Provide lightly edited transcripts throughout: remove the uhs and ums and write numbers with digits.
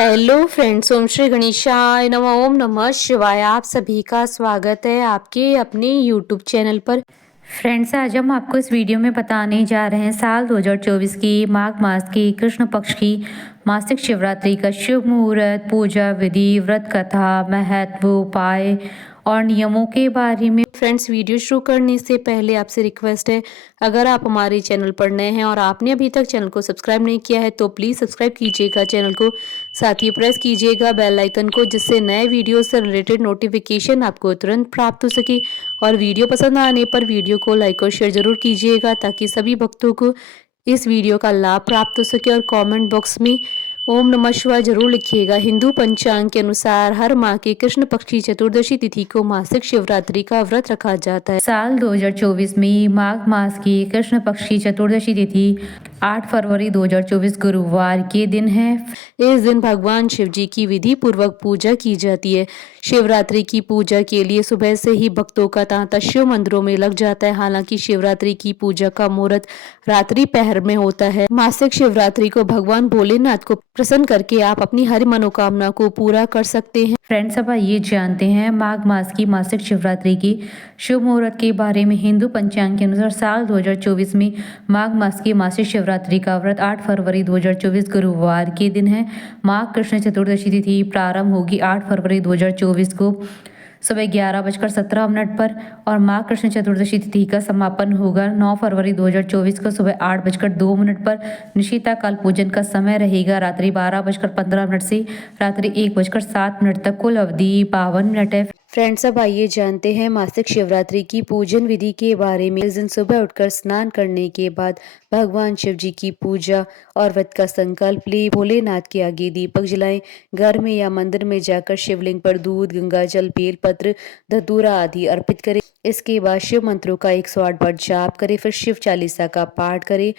Hello friends, ओम श्री गणेशाय नमः। ओम नमः शिवाय। आप सभी का स्वागत है आपके अपने यूट्यूब चैनल पर। फ्रेंड्स, आज हम आपको इस वीडियो में बताने जा रहे हैं साल 2024 की माघ मास की कृष्ण पक्ष की मासिक शिवरात्रि का शुभ मुहूर्त, पूजा विधि, व्रत कथा, महत्व, उपाय और नियमों के बारे में। फ्रेंड्स, वीडियो शुरू करने से पहले आपसे रिक्वेस्ट है, अगर आप हमारे चैनल पर नए हैं और आपने अभी तक चैनल को सब्सक्राइब नहीं किया है तो प्लीज़ सब्सक्राइब कीजिएगा चैनल को। साथ ही प्रेस कीजिएगा बेल आइकन को, जिससे नए वीडियो से रिलेटेड नोटिफिकेशन आपको तुरंत प्राप्त हो सके। और वीडियो पसंद आने पर वीडियो को लाइक और शेयर जरूर कीजिएगा, ताकि सभी भक्तों को इस वीडियो का लाभ प्राप्त हो सके। और कमेंट बॉक्स में ओम नमः शिवाय जरूर लिखिएगा। हिंदू पंचांग के अनुसार हर माह की कृष्ण पक्ष की चतुर्दशी तिथि को मासिक शिवरात्रि का व्रत रखा जाता है। साल 2024 में माघ मास की कृष्ण पक्ष की चतुर्दशी तिथि 8 फरवरी 2024 गुरुवार के दिन है। इस दिन भगवान शिव जी की विधि पूर्वक पूजा की जाती है। शिवरात्रि की पूजा के लिए सुबह से ही भक्तों का तांता शिव मंदिरों में लग जाता है। हालांकि शिवरात्रि की पूजा का मुहूर्त रात्रि पहर में होता है। मासिक शिवरात्रि को भगवान भोलेनाथ को प्रसन्न करके आप अपनी हर मनोकामना को पूरा कर सकते हैं। फ्रेंड्स, अब आइए जानते हैं माघ मास की मासिक शिवरात्रि की शुभ मुहूर्त के बारे में। हिंदू पंचांग के अनुसार साल 2024 में माघ मास की मासिक शिवरात्रि का व्रत 8 फरवरी 2024 गुरुवार के दिन है। माघ कृष्ण चतुर्दशी तिथि प्रारंभ होगी 8 फरवरी 2024 को सुबह 11:17 पर और माघ कृष्ण चतुर्दशी तिथि का समापन होगा 9 फरवरी 2024 को सुबह 8:02 पर। निशिता काल पूजन का समय रहेगा रात्रि 12:15 से रात्रि 1:07 तक। कुल अवधि 52 मिनट है। फ्रेंड्स, अब आइए जानते हैं मासिक शिवरात्रि की पूजन विधि के बारे में। इस दिन सुबह उठकर स्नान करने के बाद भगवान शिव जी की पूजा और व्रत का संकल्प ले भोलेनाथ के आगे दीपक जलाएं। घर में या मंदिर में जाकर शिवलिंग पर दूध, गंगा जल, बेलपत्र, धतूरा आदि अर्पित करें। इसके बाद शिव मंत्रों का 108 बार जाप करें। फिर शिव चालीसा का पाठ करें।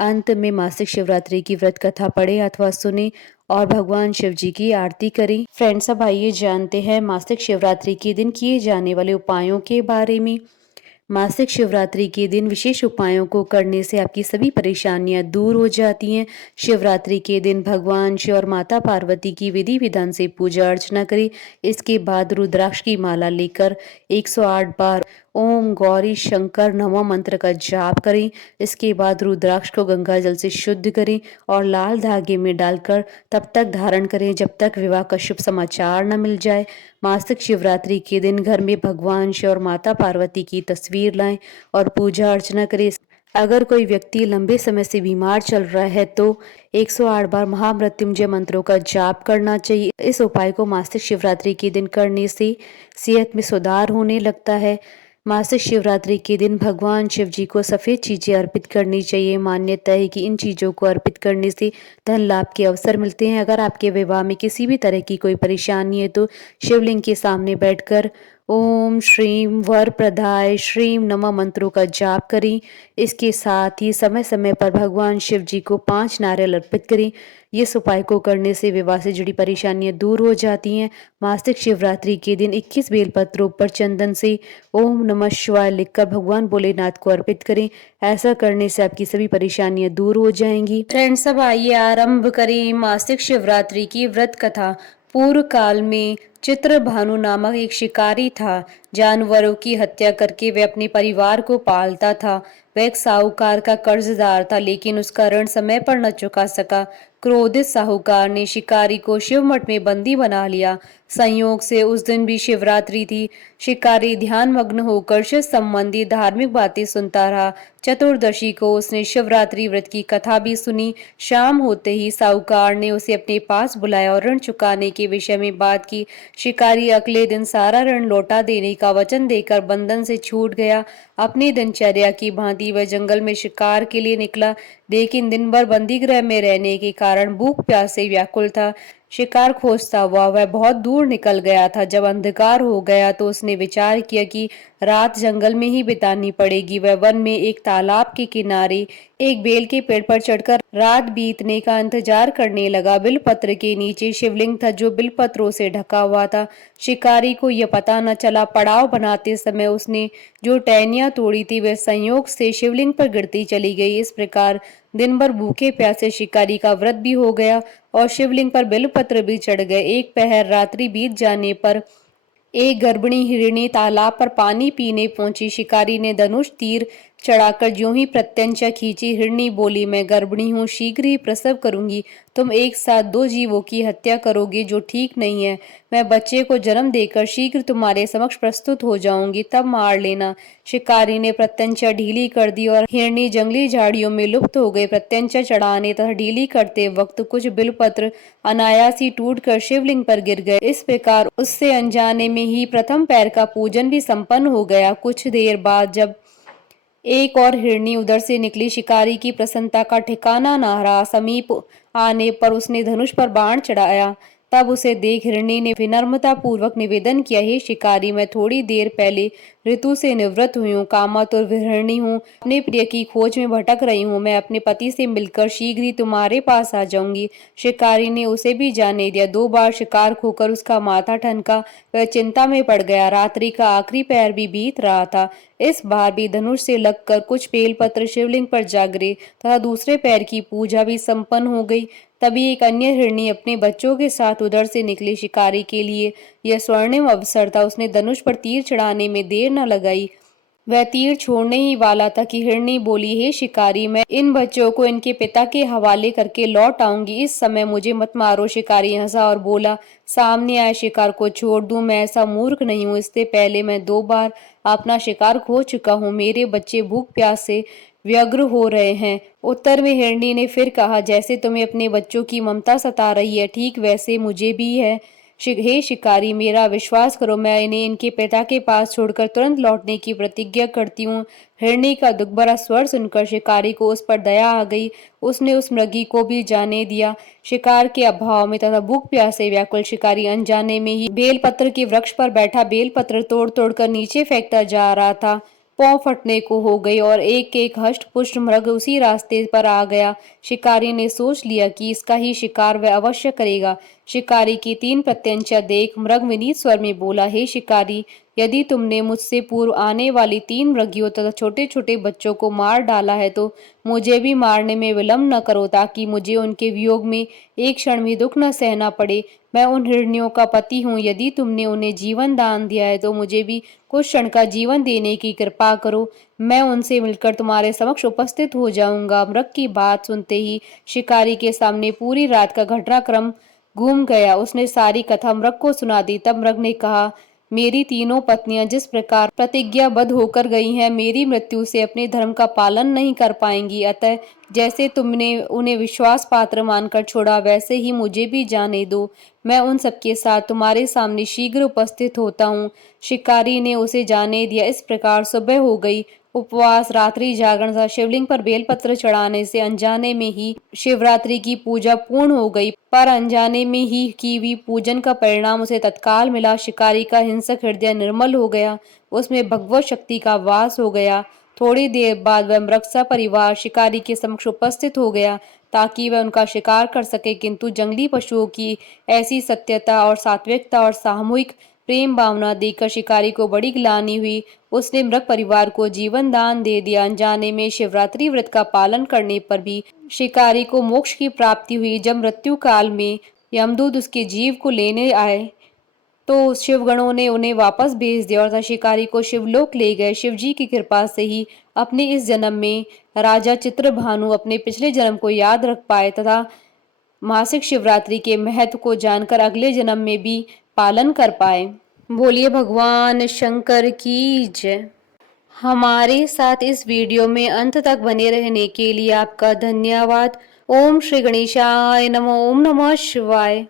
अंत में मासिक शिवरात्रि की व्रत कथा पढ़े अथवा सुने और भगवान शिव जी की आरती करें। फ्रेंड्स, अब आइए जानते हैं मासिक शिवरात्रि के दिन किए जाने वाले उपायों के बारे में। मासिक शिवरात्रि के दिन विशेष उपायों को करने से आपकी सभी परेशानियां दूर हो जाती हैं। शिवरात्रि के दिन भगवान शिव और माता पार्वती की विधि विधान से पूजा अर्चना करें। इसके बाद रुद्राक्ष की माला लेकर 108 बार ओम गौरी शंकर नमः मंत्र का जाप करें। इसके बाद रुद्राक्ष को गंगा जल से शुद्ध करें और लाल धागे में डालकर तब तक धारण करें जब तक विवाह का शुभ समाचार न मिल जाए। मासिक शिवरात्रि के दिन घर में भगवान शिव और माता पार्वती की तस्वीर लाएं और पूजा अर्चना करें। अगर कोई व्यक्ति लंबे समय से बीमार चल रहा है तो 108 बार महामृत्युंजय मंत्रों का जाप करना चाहिए। इस उपाय को मासिक शिवरात्रि के दिन करने से सेहत में सुधार होने लगता है। मासिक शिवरात्रि के दिन भगवान शिव जी को सफ़ेद चीज़ें अर्पित करनी चाहिए। मान्यता है कि इन चीज़ों को अर्पित करने से धन लाभ के अवसर मिलते हैं। अगर आपके विवाह में किसी भी तरह की कोई परेशानी है तो शिवलिंग के सामने बैठकर ओम श्रीम वरप्रदाय श्रीम नमः मंत्रों का जाप करें। इसके साथ ही समय समय पर भगवान शिव जी को 5 नारियल अर्पित करें। इस उपाय को करने से विवाह से जुड़ी परेशानियां दूर हो जाती हैं। मासिक शिवरात्रि के दिन 21 बेलपत्रों पर चंदन से ओम नमः शिवाय लिखकर भगवान भोलेनाथ को अर्पित करें। ऐसा करने से आपकी सभी परेशानियां दूर हो जाएंगी। फ्रेंड्स, अब आइए आरंभ करें मासिक शिवरात्रि की व्रत कथा। पूर्व काल में चित्रभानु नामक एक शिकारी था। जानवरों की हत्या करके वह अपने परिवार को पालता था। वह एक साहूकार का कर्जदार था, लेकिन उसका ऋण समय पर न चुका सका। क्रोधित साहूकार ने शिकारी को शिव मठ में बंदी बना लिया। संयोग से उस दिन भी शिवरात्रि थी। शिकारी ध्यान मग्न होकर शिव संबंधी धार्मिक बातें सुनता रहा। चतुर्दशी को उसने शिवरात्रि व्रत की कथा भी सुनी। शाम होते ही साहूकार ने उसे अपने पास बुलाया और ऋण चुकाने के विषय में बात की। शिकारी अगले दिन सारा ऋण लौटा देने का वचन देकर बंधन से छूट गया। अपनी दिनचर्या की भांति वह जंगल में शिकार के लिए निकला, लेकिन दिन भर बंदी गृह में रहने के कारण भूख प्यास से व्याकुल था। शिकार खोजता हुआ वह बहुत दूर निकल गया था। जब अंधकार हो गया तो उसने विचार किया कि रात जंगल में ही बितानी पड़ेगी। वह वन में एक तालाब के किनारे एक बेल के पेड़ पर चढ़कर रात बीतने का इंतजार करने लगा। बिलपत्र के नीचे शिवलिंग था जो बिलपत्रों से ढका हुआ था। शिकारी को यह पता न चला। पड़ाव बनाते समय उसने जो टहनियां तोड़ी थी वह संयोग से शिवलिंग पर गिरती चली गई। इस प्रकार दिन भर भूखे प्यासे शिकारी का व्रत भी हो गया और शिवलिंग पर बेलपत्र भी चढ़ गए। एक पहर रात्रि बीत जाने पर एक गर्भिणी हिरणी तालाब पर पानी पीने पहुंची। शिकारी ने धनुष तीर चढ़ाकर ज्यों ही प्रत्यंचा खींची। हिरणी बोली, मैं गर्भिणी हूँ, शीघ्र ही प्रसव करूंगी। तुम एक साथ दो जीवों की हत्या करोगे जो ठीक नहीं है। मैं बच्चे को जन्म देकर शीघ्र तुम्हारे समक्ष प्रस्तुत हो जाऊंगी, तब मार लेना। शिकारी ने प्रत्यंचा ढीली कर दी और हिरणी जंगली झाड़ियों में लुप्त हो गई। प्रत्यंचा चढ़ाने तथा ढीली करते वक्त कुछ बिलपत्र अनायास ही टूटकर शिवलिंग पर गिर गए। इस प्रकार उससे अनजाने में ही प्रथम पैर का पूजन भी संपन्न हो गया। कुछ देर बाद जब एक और हिरणी उधर से निकली, शिकारी की प्रसन्नता का ठिकाना न रहा। समीप आने पर उसने धनुष पर बाण चढ़ाया। तब उसे देख हिरणी ने विनम्रता पूर्वक निवेदन किया, हे शिकारी, मैं थोड़ी देर पहले ऋतु से निवृत्त हुई हूँ, कामातुर विहरणी हूँ, अपने प्रिय की खोज में भटक रही हूँ। मैं अपने पति से मिलकर शीघ्र ही तुम्हारे पास आ जाऊंगी। शिकारी ने उसे भी जाने दिया। 2 बार शिकार खोकर उसका माथा ठनका। वह चिंता में पड़ गया। रात्रि का आखिरी पहर भी बीत रहा था। इस बार भी धनुष से लगकर कुछ बेलपत्र शिवलिंग पर जा गिरे तथा दूसरे पैर की पूजा भी संपन्न हो गई। तभी एक अन्य हिरणी अपने बच्चों के साथ उधर से निकली। शिकारी के लिए यह स्वर्णिम अवसर था। उसने धनुष पर तीर चढ़ाने में देर न लगाई। वह तीर छोड़ने ही वाला था कि हिरणी बोली, हे शिकारी, मैं इन बच्चों को इनके पिता के हवाले करके लौट आऊंगी। इस समय मुझे मत मारो। शिकारी हंसा और बोला, सामने आए शिकार को छोड़ दूं? मैं ऐसा मूर्ख नहीं हूं। इससे पहले मैं 2 बार अपना शिकार खो चुका हूं। मेरे बच्चे भूख प्यास से व्यग्र हो रहे हैं। उत्तर में हिरणी ने फिर कहा, जैसे तुम्हें अपने बच्चों की ममता सता रही है, ठीक वैसे मुझे भी है। हे शिकारी, मेरा विश्वास करो, मैं इन्हें इनके पिता के पास छोड़कर तुरंत लौटने की प्रतिज्ञा करती हूँ। हिरणी का दुख भरा स्वर सुनकर शिकारी को उस पर दया आ गई। उसने उस मृगी को भी जाने दिया। शिकार के अभाव में तथा भूख प्यास से व्याकुल शिकारी अनजाने में ही बेलपत्र के वृक्ष पर बैठा बेलपत्र तोड़ तोड़ कर नीचे फेंकता जा रहा था। पांव फटने को हो गई और एक एक हष्ट पुष्ट मृग उसी रास्ते पर आ गया। शिकारी ने सोच लिया कि इसका ही शिकार वह अवश्य करेगा। शिकारी की 3 प्रत्यंचा देख मृग विनीत स्वर में बोला, हे शिकारी, यदि तुमने मुझसे पूर्व आने वाली 3 मृगियों तथा छोटे छोटे बच्चों को मार डाला है तो मुझे भी मारने में विलंब न करो, ताकि मुझे उनके वियोग में एक क्षण भी दुख न सहना पड़े। मैं उन हिरनियों का पति हूँ। यदि तुमने उन्हें जीवन दान दिया है तो मुझे भी कुछ क्षण का जीवन देने की कृपा करो। मैं उनसे मिलकर तुम्हारे समक्ष उपस्थित हो जाऊंगा। मृग की बात सुनते ही शिकारी के सामने पूरी रात का घटनाक्रम घूम गया। उसने सारी कथा मृग को सुना दी। तब मृग ने कहा, मेरी तीनों पत्नियां जिस प्रकार प्रतिज्ञाबद्ध होकर गई हैं, मेरी मृत्यु से अपने धर्म का पालन नहीं कर पाएंगी। अतः जैसे तुमने उन्हें विश्वास पात्र मानकर छोड़ा, वैसे ही मुझे भी जाने दो। मैं उन सबके साथ तुम्हारे सामने शीघ्र उपस्थित होता हूँ। शिकारी ने उसे जाने दिया। इस प्रकार सुबह हो गई। उपवास, रात्रि जागरण तथा शिवलिंग पर बेलपत्र चढ़ाने से अनजाने में ही शिवरात्रि की पूजा पूर्ण हो गई। पर अनजाने में ही की हुई पूजन का परिणाम उसे तत्काल मिला। शिकारी का हिंसक हृदय निर्मल हो गया। उसमें भगवत शक्ति का वास हो गया। थोड़ी देर बाद वह मृग सपरिवार शिकारी के समक्ष उपस्थित हो गया ताकि वह उनका शिकार कर सके, किंतु जंगली पशुओं की ऐसी सत्यता और सात्विकता और सामूहिक प्रेम भावना देखकर शिकारी को बड़ी ग्लानि हुई। उसने मृग परिवार को जीवन दान दे दिया। अनजाने में शिवरात्रि व्रत का पालन करने पर भी शिकारी को मोक्ष की प्राप्ति हुई। जब मृत्यु काल में यमदूत उसके जीव को लेने आए तो शिवगणों ने उन्हें वापस भेज दिया और शिकारी को शिवलोक ले गए। शिवजी की कृपा से ही अपने इस जन्म में राजा चित्रभानु अपने पिछले जन्म को याद रख पाए तथा मासिक शिवरात्रि के महत्व को जानकर अगले जन्म में भी पालन कर पाए। बोलिए भगवान शंकर की जय। हमारे साथ इस वीडियो में अंत तक बने रहने के लिए आपका धन्यवाद। ओम श्री गणेशाय नमः। ओम नमः शिवाय।